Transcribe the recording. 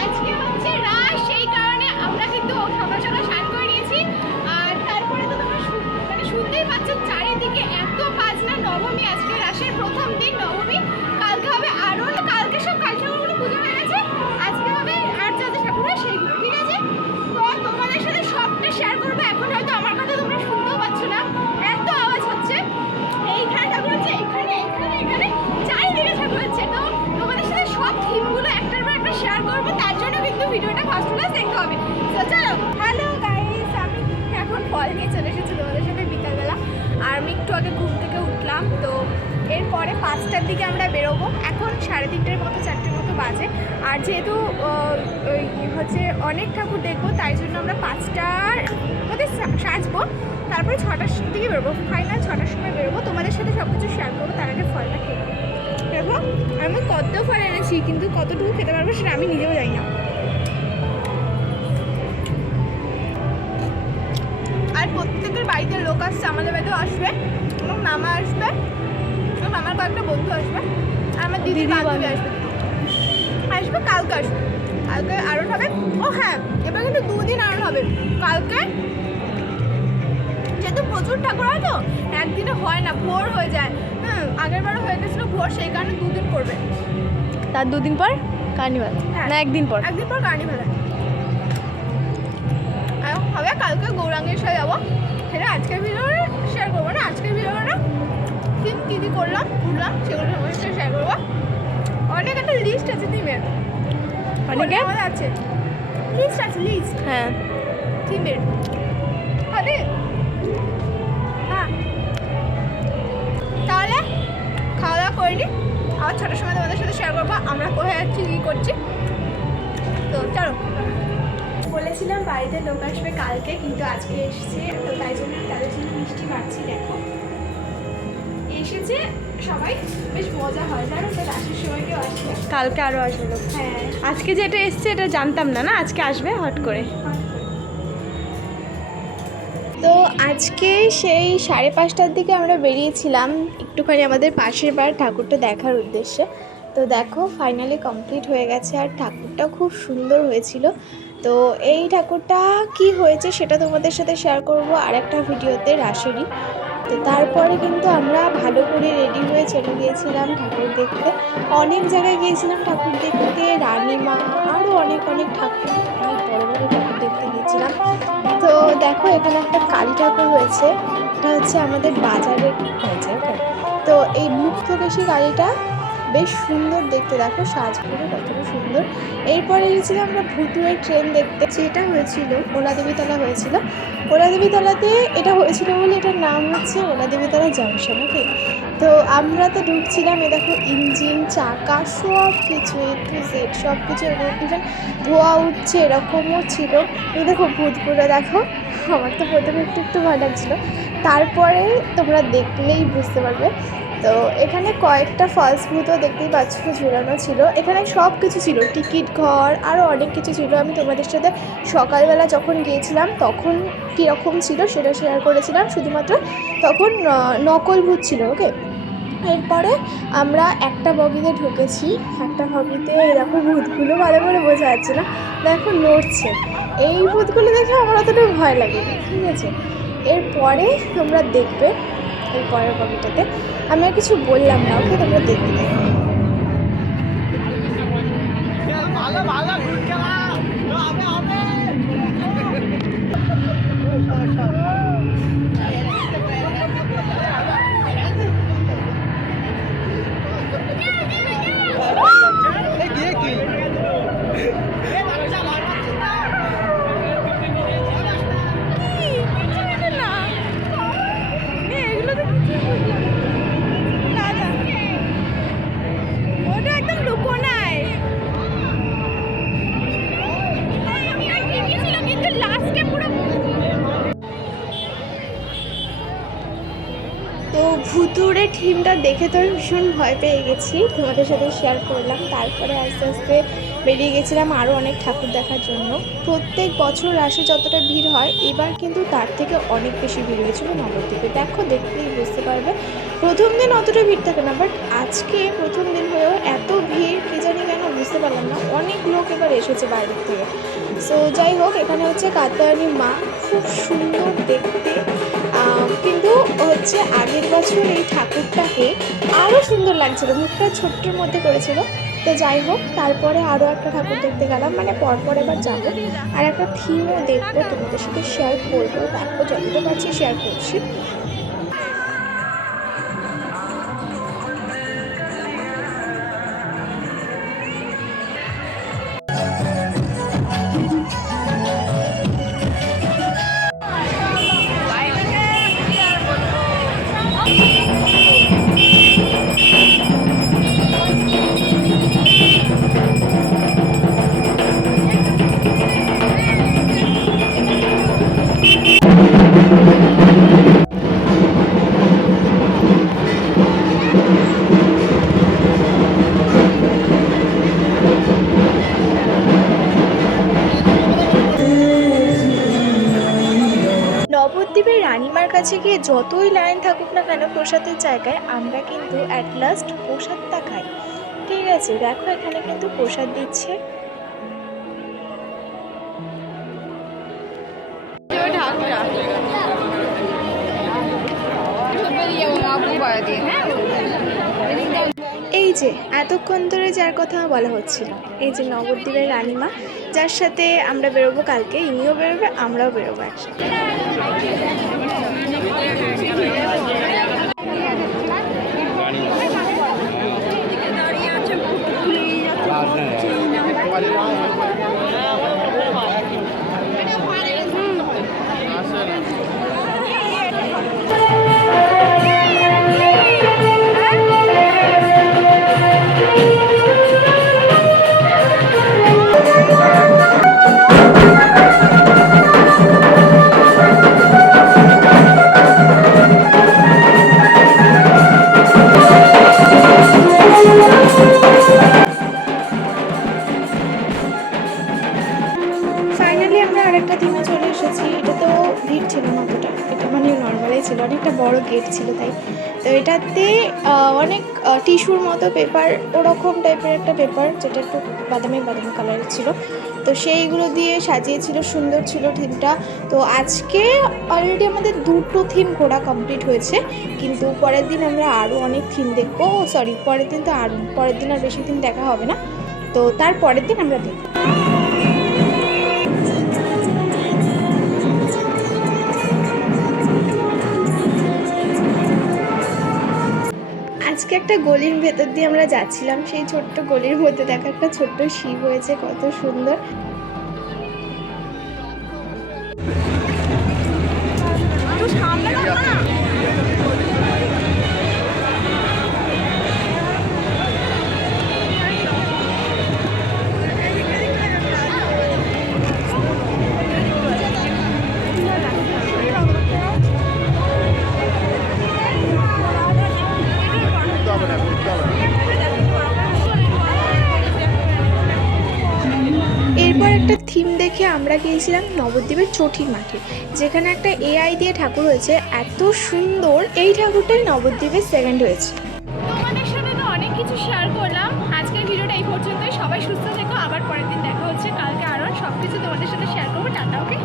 আজকে হচ্ছে রাস সেই কারণে আমরা কিন্তু সামনাসামনি দিকে আমরা বেরোবো। এখন সাড়ে তিনটের মতো, চারটের মতো বাজে। আর যেহেতু হচ্ছে অনেক ঠাকুর দেখব, তাই জন্য আমরা পাঁচটার মধ্যে সাজবো। তারপরে ছটার দিকে বেরোবো। ফাইনাল ছটার সময় বেরোবো। তোমাদের সাথে সব কিছু শেয়ার করব, তার আগে ফলটা খেয়ে। দেখো, আমি কত ফল এনেছি, কিন্তু কতটুকু খেতে পারব সেটা আমি নিজেও জানি না। আর প্রত্যেকের বাড়িতে লোক আসছে, আমাদের বাড়িতেও আসবে। এবং মামা আসবে। আমার কয়েকটা বন্ধু আসবে আর আমার দিদি বান্ধবী। আসবে। আসবে কালকে আসবে। কালকে আরও হবে। ও হ্যাঁ এবার কিন্তু দুদিন আরও হবে। কালকে যেহেতু প্রচুর ঠাকুর হয় তো একদিনে হয় না ভোর হয়ে যায়। হ্যাঁ আগের বারও হয়ে গেছিল ভোর সেই কারণে দুদিন করবে তার দুদিন পর কার্নিভাল? হ্যাঁ। না একদিন পর? একদিন পর কার্নিভাল। হবে কালকে গৌরাঙ্গের সাথে যাব। সেটা আজকের ভিডিওটা শেয়ার করব না? আজকের ভিডিওটা থিম কী কী করলাম ঘুরলাম সেগুলো সাথে শেয়ার করব। অনেক একটা লিস্ট আছে থিমের অনেকে? আছে। লিস্ট আছে লিস্ট হ্যাঁ। থিমের হবে হ্যাঁ। তাহলে খাওয়া দাওয়া করে নিই আবার ছটার সময় তোমাদের সাথে শেয়ার করব আমরা কোথায় যাচ্ছি কী করছি। তো চলো। বলেছিলাম বাড়িতে লোক আসবে কালকে কিন্তু আজকে এসেছে তো তাই জন্য তাদের জন্য মিষ্টি পাচ্ছি দেখো। এসেছে। সবাই বেশ মজা হয় জানো তো রাশের সময় কেউ আসবে। কালকে আরও আসবে হ্যাঁ। আজকে যেটা এসছে এটা জানতাম না না? আজকে আসবে হট করে। তো আজকে সেই সাড়ে পাঁচটার দিকে আমরা বেরিয়েছিলাম একটুখানি আমাদের পাশের বার ঠাকুরটা দেখার উদ্দেশ্যে। তো দেখো ফাইনালি কমপ্লিট হয়ে গেছে আর ঠাকুরটা খুব সুন্দর হয়েছিল। তো এই ঠাকুরটা কি হয়েছে সেটা তোমাদের সাথে শেয়ার করব আর একটা ভিডিওতে রাশেরই। তো তারপরে কিন্তু আমরা ভালো করে রেডি হয়ে চলে গিয়েছিলাম ঠাকুর দেখতে। অনেক জায়গায় গিয়েছিলাম ঠাকুর দেখতে, রানীমা আরও অনেক অনেক ঠাকুর, অনেক বড় বড় ঠাকুর দেখতে গিয়েছিলাম। তো দেখো, এখানে একটা কালী ঠাকুর হয়েছে এটা হচ্ছে আমাদের বাজারে। হয়েছে তো এই মুক্তকেশী কালীটা বেশ সুন্দর দেখতে। দেখো সাজগুলো কতটা সুন্দর। এরপরে গেছিলাম আমরা ভুতুয়ের ট্রেন দেখতে। যেটা হয়েছিল, ওলাদেবীতলা হয়েছিল। ওলাদেবীতলাতে এটা হয়েছিল বলে এটার নাম হচ্ছে ওলাদেবীতলা জংশন ওকে তো আমরা তো ঢুকছিলাম, এ দেখো ইঞ্জিন, চাকা, সব কিছু এ টু জেড সব কিছু ইভেন ধোয়া উঠছে, এরকমও ছিল। এই দেখো ভূতগুলো, দেখো, আমার তো প্রথমে একটু একটু ভয় লাগছিল। তারপরে তোমরা দেখলেই বুঝতে পারবে তো এখানে কয়েকটা ফলস ভূতও দেখতেই পাচ্ছ, ঝুলানো ছিল। এখানে সব কিছু ছিল, টিকিট ঘর আরও অনেক কিছু ছিল। আমি তোমাদের সাথে সকালবেলা যখন গিয়েছিলাম, তখন কীরকম ছিল সেটা শেয়ার করেছিলাম। শুধুমাত্র তখন নকল ভূত ছিল ওকে এরপরে আমরা একটা বগিতে ঢুকেছি। একটা বগিতে এরকম ভূতগুলো ভালো করে বোঝা যাচ্ছে না। দেখো নড়ছে এই ভূতগুলো দেখে আমার অতটা ভয় লাগে ঠিক আছে? এরপরে তোমরা দেখবে এর পরের বগিটাতে আমি আর কিছু বললাম না ওকে তোমরা দেখবে ভালো ভুতুরে থিমটা দেখে তো আমি ভীষণ ভয় পেয়ে গেছি। তোমাদের সাথে শেয়ার করলাম, তারপরে আস্তে আস্তে বেরিয়ে গেছিলাম আরও অনেক ঠাকুর দেখার জন্য। প্রত্যেক বছর রাশে যতটা ভিড় হয়, এবার কিন্তু তার থেকে অনেক বেশি ভিড় হয়েছিল নবদ্বীপে দেখো দেখতেই বুঝতে পারবে, প্রথম দিন অতটা ভিড় থাকে না বাট আজকে প্রথম দিন হয়েও এত ভিড়, কে জানি কেন বুঝতে পারলাম না, অনেক লোক এবার এসেছে বাইরের থেকে। সো যাই হোক, এখানে হচ্ছে কাত্যায়নী মা, খুব সুন্দর দেখতে কিন্তু হচ্ছে আগের বছর এই ঠাকুরটাকে আরও সুন্দর লাগছিল, মুখটা ছোট্টের মধ্যে করেছিল। তো যাই হোক, তারপরে আরও একটা ঠাকুর দেখতে গেলাম মানে পরপর এবার যাব। আর একটা থিমও দেখব, তোমাদের সাথে শেয়ার করব দেখো যতটা পারছি শেয়ার করছি। রানিমার কাছে গিয়ে যতই লাইন থাকুক না কেন প্রসাদের জায়গায় আমরা কিন্তু অ্যাট লাস্ট প্রসাদটা খাই ঠিক আছে, দেখো এখানে কিন্তু প্রসাদ দিচ্ছে। এই যে, এতক্ষণ ধরে যার কথা বলা হচ্ছিল, এই যে নবদ্বীপের রানিমা যার সাথে আমরা বেরোবো কালকে ইনিও বেরোবে আমরাও বেরোবো একসাথে। তো এটাতে অনেক টিস্যুর মতো পেপার ওরকম টাইপের একটা পেপার যেটা একটু বাদামি বাদামি কালারের ছিল। তো সেইগুলো দিয়ে সাজিয়েছিল, সুন্দর ছিল থিমটা তো আজকে অলরেডি আমাদের দুটো থিম ঘোরা কমপ্লিট হয়েছে, কিন্তু পরের দিন আমরা আরও অনেক থিম দেখব। সরি পরের দিন তো আর, পরের দিন আর বেশি দিন দেখা হবে না। তো তার পরের দিন আমরা দেখব। একটা গলির ভেতর দিয়ে আমরা যাচ্ছিলাম, সেই ছোট্ট গলির মধ্যে দেখা একটা ছোট্ট শিব হয়েছে, কত সুন্দর। দেখে আমরা গিয়েছিলাম নবদ্বীপের চটির মাঠে, যেখানে একটা এআই দিয়ে ঠাকুর হয়েছে এত সুন্দর এই ঠাকুরটাই নবদ্বীপের সেকেন্ড হয়েছে। তোমাদের সাথে তো অনেক কিছু শেয়ার করলাম। আজকের ভিডিওটা এই পর্যন্তই। সবাই সুস্থ থেকো। আবার পরের দিন দেখা হচ্ছে। কালকে আরও সব কিছু তোমাদের সাথে শেয়ার করব। টাটা ওকে